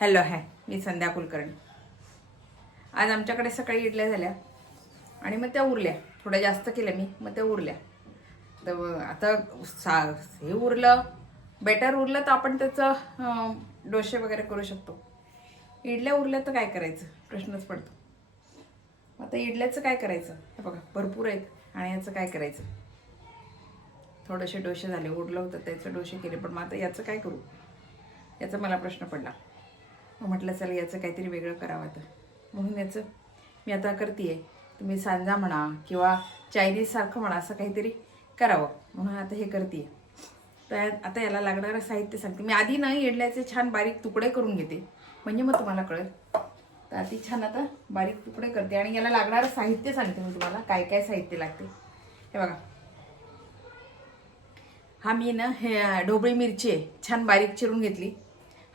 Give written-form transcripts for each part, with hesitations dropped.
Hello hi, मी संध्या कुलकर्णी. आज आमच्याकडे सकाळी इडल्या झाल्या आणि मग त्या उरल्या. थोड्या जास्त केल्या मी, मग त्या उरल्या. तर आता हे उरलं, बेटर उरलं तर आपण त्याचं डोसे वगैरे करू शकतो. इडल्या उरल्या तर काय करायचं प्रश्नच पडतो. आता इडल्याचं काय करायचं हे बघा, भरपूर आहेत आणि याचं काय करायचं. थोडेसे डोसे झाले, उरलं होतं त्याचे डोसे केले, पण मग आता याचं काय करू, याचा मला प्रश्न पडला. मग म्हटलं चला याचं काहीतरी वेगळं करावं आता, म्हणून याचं मी आता करते आहे. तुम्ही सांजा म्हणा किंवा चायनीजसारखं म्हणा, असं काहीतरी करावं म्हणून आता हे करते. तर आता याला लागणारं साहित्य सांगते मी. आधी ना इडल्याचे छान बारीक तुकडे करून घेते, म्हणजे मग तुम्हाला कळेल. तर आधी छान आता बारीक तुकडे करते आणि याला लागणारं साहित्य सांगते मी तुम्हाला, काय काय साहित्य लागते. हे बघा, हा मी ना हे ढोबळी मिरची आहे, छान बारीक चिरून घेतली.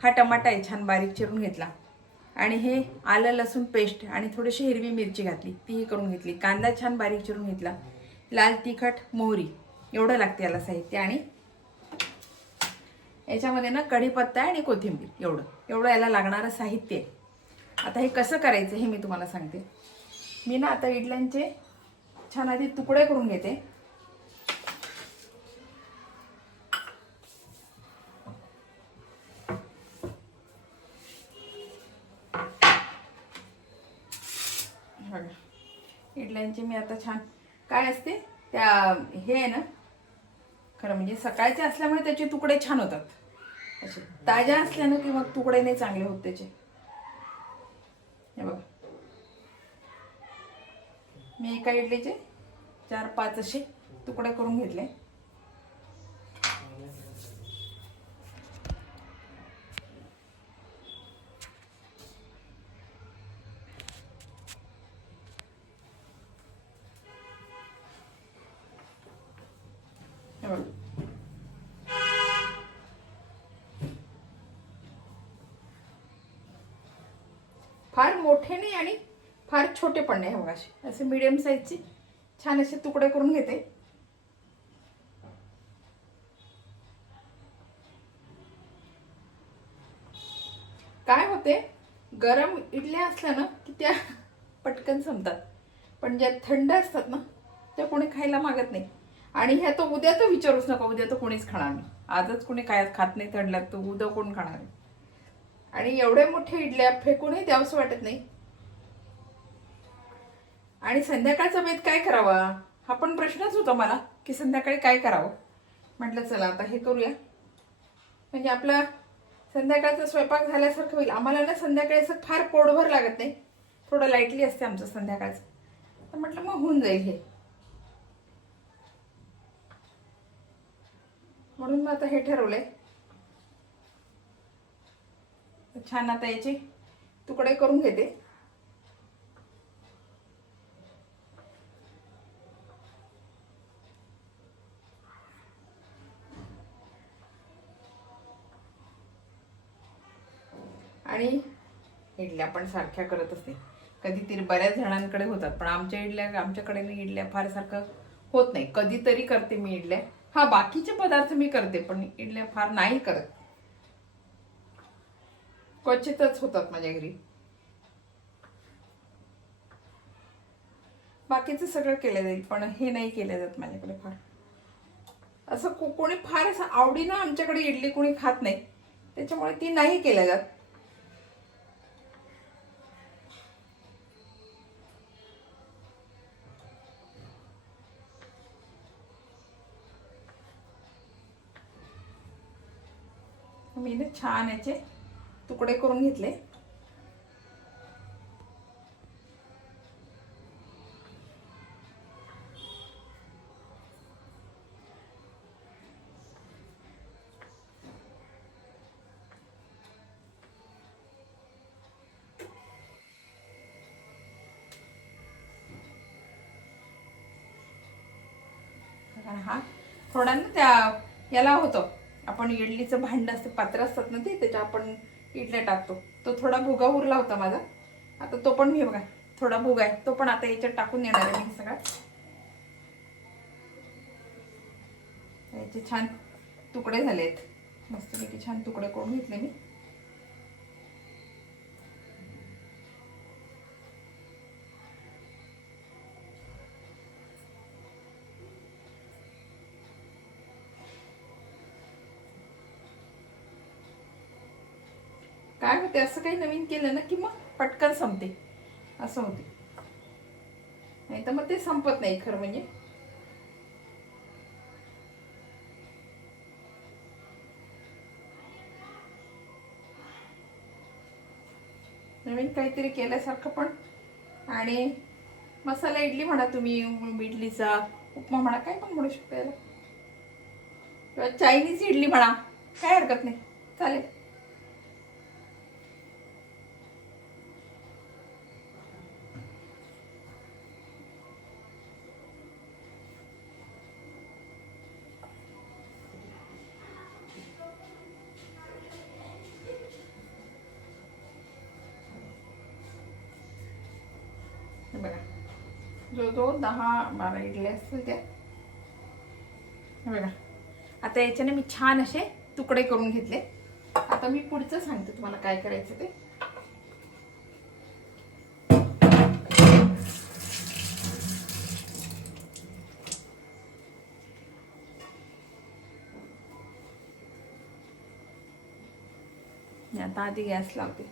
हा टमाटा आहे, छान बारीक चिरून घेतला. आणि हे आलं लसूण पेस्ट आणि थोडीशी हिरवी मिरची घातली, तीही करून घेतली. कांदा छान बारीक चिरून घेतला. लाल तिखट, मोहरी, एवढं लागते याला साहित्य. आणि याच्यामध्ये ना कढीपत्ता आणि कोथिंबीर, एवढं एवढं याला लागणारं साहित्य आहे. आता हे कसं करायचं हे मी तुम्हाला सांगते. मी ना आता इडल्यांचे छान आधी तुकडे करून घेते. इडल्यांचे मी आता छान काय असते त्या हे आहे ना, खरं म्हणजे सकाळचे असल्यामुळे त्याचे तुकडे छान होतात. असे ताज्या असल्यानं की मग तुकडे नाही चांगले होत त्याचे. हे बघा, मी एका इडलीचे 4-5 असे तुकडे करून घेतले. हे बघा, फार मोठे नाही आणि फार छोटे पण नाही. हे बघा, असे मीडियम साईजचे छान असे तुकडे करून घेते. काय होते, गरम इडल्या असल्या ना की त्या पटकन संपतात, पण ज्या थंड असतात ना त्या कोणी खायला मागत नाही. आणि ह्या तो उद्या तर विचारूच नका, उद्या तर कोणीच खाणार नाही. आजच कोणी काय खात नाही थंडल्यात, तर उद्या कोण खाणार आहे. आणि एवढे मोठे इडल्या फेकूनही द्यावंसं वाटत नाही. आणि संध्याकाळचा बेत काय करावा हा पण प्रश्नच होता मला, की संध्याकाळी काय करावं. म्हटलं चला आता हे करूया, म्हणजे आपला संध्याकाळचा स्वयंपाक झाल्यासारखं होईल. आम्हाला ना संध्याकाळी असं फार पोटभर लागत नाही, थोडं लाईटली असते आमचं संध्याकाळचं. तर म्हटलं मग होऊन जाईल हे, म्हणून मग आता हे ठरवलंय. छान आता याचे तुकडे करून घेते. आणि इडल्या पण सारख्या करतच नाही, कधीतरी बऱ्याच जणांकडे होतात, पण आमच्याकडे इडल्या फार सारखं होत नाही. कधीतरी करते मी इडल्या. हा, बाकीचे पदार्थ मी करते, पण इडल्या फार नाही करत, क्वचितच होतात माझ्या घरी. बाकीचं सगळं केलं जाईल, पण हे नाही केलं जात माझ्याकडे फार. असं कोणी फार असं आवडीनं आमच्याकडे इडली कोणी खात नाही, त्याच्यामुळे ती नाही केल्या जात. मी ना छान याचे तुकडे करून घेतले. हा थोडा ना त्या याला होतं, आपण इडलीचं भांड असतं, पात्र असतात ना ते, त्याच्या आपण इडल्या टाकतो. तो थोडा भुगा उरला होता माझा, आता तो पण मी बघा थोडा भुगा आहे, तो पण आता याच्यात टाकून देणार आहे मी सगळा. याचे छान तुकडे झालेत, मस्तपैकी छान तुकडे करून घेतले मी. काय होते असं काही नवीन केलं ना की मग पटकन संपते, असं होते. नाही तर मग ते संपत नाही खरं म्हणजे. नवीन काहीतरी केल्यासारखं पण. आणि मसाला इडली म्हणा तुम्ही, इडलीचा उपमा म्हणा, काय पण म्हणू शकता याला, किंवा चायनीज इडली म्हणा, काय हरकत नाही, चालेल. बघा, जो 10-12 इडल्या असतील त्या. बघा, आता याच्याने मी छान असे तुकडे करून घेतले. आता मी पुढचं सांगते तुम्हाला काय करायचं ते. आता आधी गॅस लावते.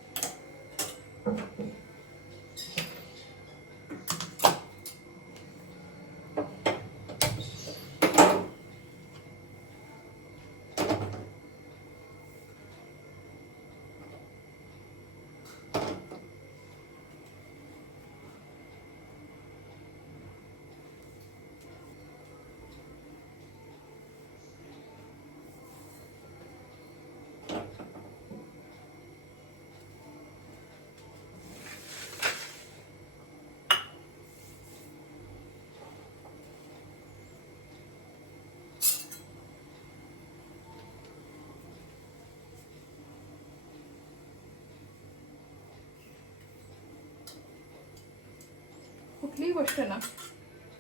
कुठलीही गोष्ट ना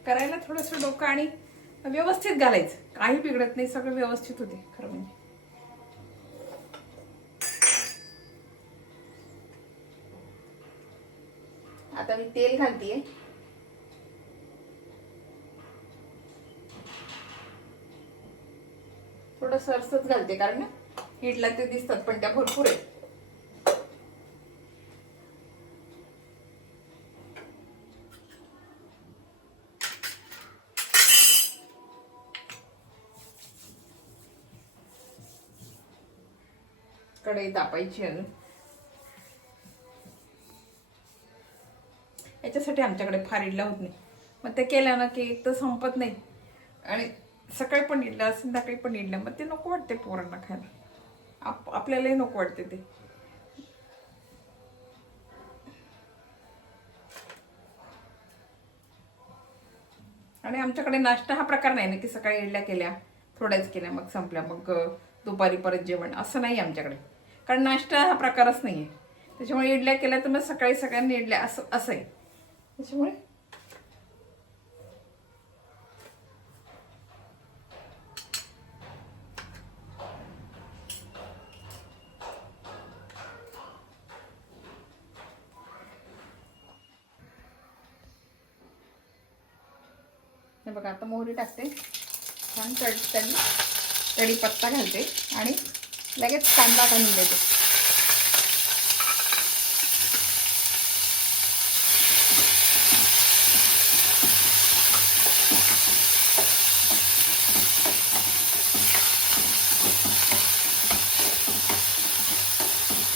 करायला थोडंसं डोकं आणि व्यवस्थित घालायचं, काही बिघडत नाही, सगळं व्यवस्थित होते खरं म्हणजे. आता मी तेल घालतीये. थोडं सरसच घालते कारण ना इडल्या ते दिसतात पण त्या भरपूर आहेत. कढई तापायची अजून. याच्यासाठी आमच्याकडे फार इडल्या होत नाही, मग ते केल्या ना की एक तर संपत नाही आणि सकाळी पण इडल्या संध्याकाळी पण इडल्या, मग ते नको वाटते पोरांना खायला, आपल्यालाही नको वाटते ते. आणि आमच्याकडे नाश्ता हा प्रकार नाही ना की सकाळी इडल्या केल्या थोड्याच केल्या मग संपल्या मग दुपारी परत जेवण, असं नाही आमच्याकडे. कारण नाश्ता हा प्रकारच नाही आहे, त्याच्यामुळे इडल्या केल्या तर मग सकाळी सगळ्यांनी इडल्या असं आहे. त्याच्यामुळे हे बघा, आता मोहरी टाकते, छान कढीपत्ता घालते आणि लगेच कांदा घालून देते.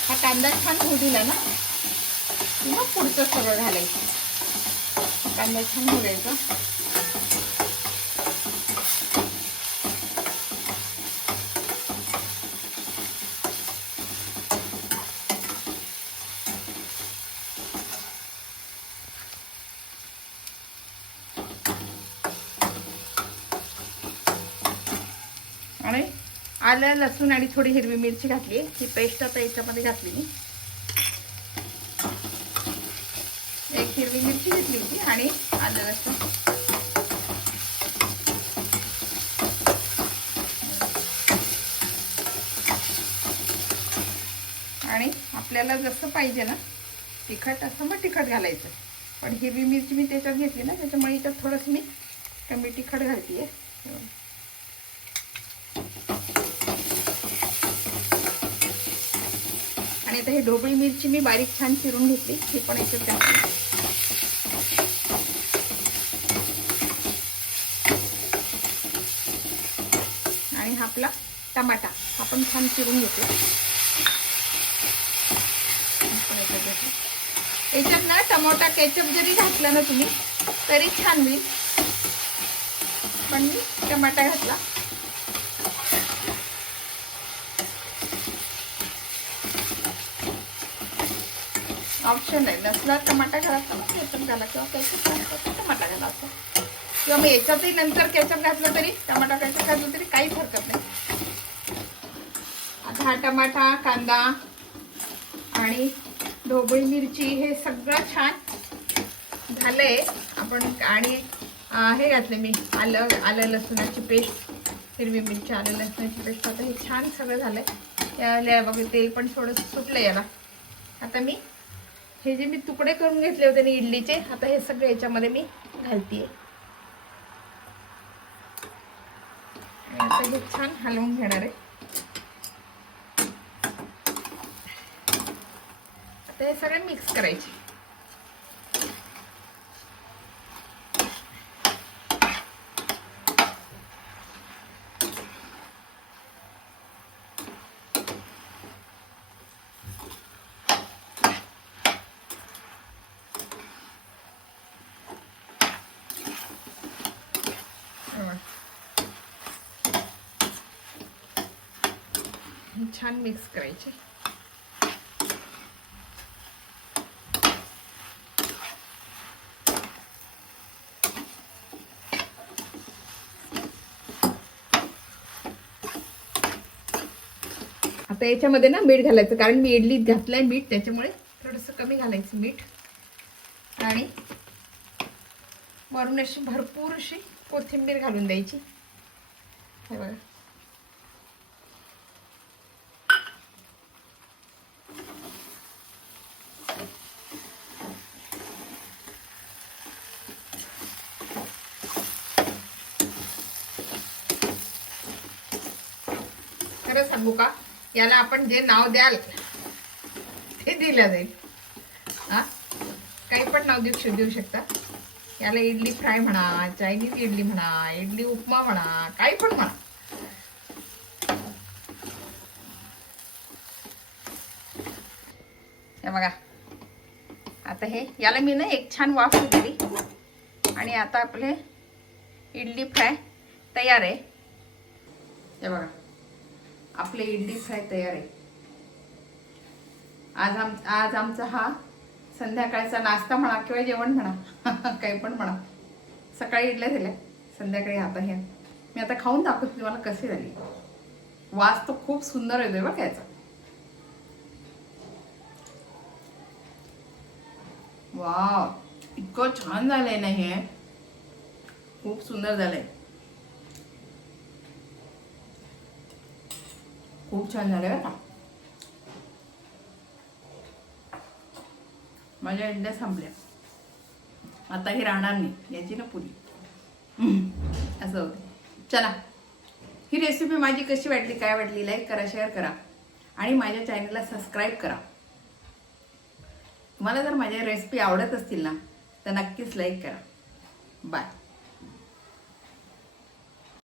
हा कांदा छान होऊ दिला ना की मग पुढचं सगळं घालायचं. कांदा छान होऊ द्यायचा. आणि आलं लसूण आणि थोडी हिरवी मिरची घातली, ही पेस्ट आता याच्यामध्ये घातली मी. एक हिरवी मिरची घेतली होती आणि आलं लसूण. आणि आपल्याला जसं पाहिजे ना तिखट असं मग तिखट घालायचं, पण हिरवी मिरची मी त्याच्यात घेतली ना त्याच्यामुळे याच्यात थोडंसं मी कमी तिखट घालते. आणि आणि आता ही ढोबळी मिरची मी बारीक छान चिरून घेतली, ही पण याच्यात टाकते. आणि हा आपला टमाटा हा पण छान चिरून घेतला. याच्यात ना टमाटा केचप जरी घातला ना तुम्ही तरी छान होईल, पण मी टमाटा घातला. ऑप्शन आहे, नसला टमाटा घालायचा केचप घाला किंवा केचप घालायचा टमाटा घालायचा, किंवा मग याच्यातही नंतर केचप घातलं तरी टमाटा केचप घातलं तरी काहीच हरकत नाही. आता हा टमाटा, कांदा आणि ढोबळी मिरची हे सगळं छान झालंय. आपण आणि हे घातले मी आलं लसूणाची पेस्ट, हिरवी मिरची, आलं लसूणाची पेस्ट. आता हे छान सगळं झालंय. याला बघा तेल पण थोडंसं सुटलं याला. आता मी हे जे मी तुकडे करून घेतले होते ना इडलीचे, आता हे सगळे याच्यामध्ये मी घालतीये. आता हे छान हलवून घेणार आहे. आता हे सगळे मिक्स करायचे. छान मिक्स करायचे. आता याच्यामध्ये ना मीठ घालायचं, कारण मी इडलीत घातलंय मीठ, त्याच्यामुळे थोडंसं कमी घालायचं मीठ. आणि वरून अशी भरपूर अशी कोथिंबीर घालून द्यायची. हे बघा, खरं सांगू का, याला आपण जे नाव द्याल ते दिलं जाईल. हा, काही पण नाव देऊ शकता याला. इडली फ्राय म्हणा, चायनीज इडली म्हणा, इडली उपमा म्हणा, काही पण म्हणा. हे बघा, आता हे याला मी ना एक छान वाफ दिली आणि आता आपले इडली फ्राय तयार आहे. हे बघा, आपले इडली फ्राय तयार आहे. आज आमचा हा संध्याकाळचा नाश्ता म्हणा किंवा जेवण म्हणा, काही पण म्हणा. सकाळी इडल्या झाल्या, संध्याकाळी आता हे मी आता खाऊन दाखवते तुम्हाला कशी झाली. वास तर खूप सुंदर येतोय बघा याचा. वाव, इतकं छान झालंय ना हे, खूप सुंदर झालंय, खूप छान झालंय बरं का. माझ्या इडल्या संपल्या, आता हे राहणार नाही याची ना पुरी. असं होतं. चला, ही रेसिपी माझी कशी वाटली, काय वाटली, लाईक करा, शेअर करा आणि माझ्या चॅनलला सबस्क्राईब करा. तुम्हाला जर माझ्या रेसिपी आवडत असतील ना तर नक्कीच लाईक करा. बाय.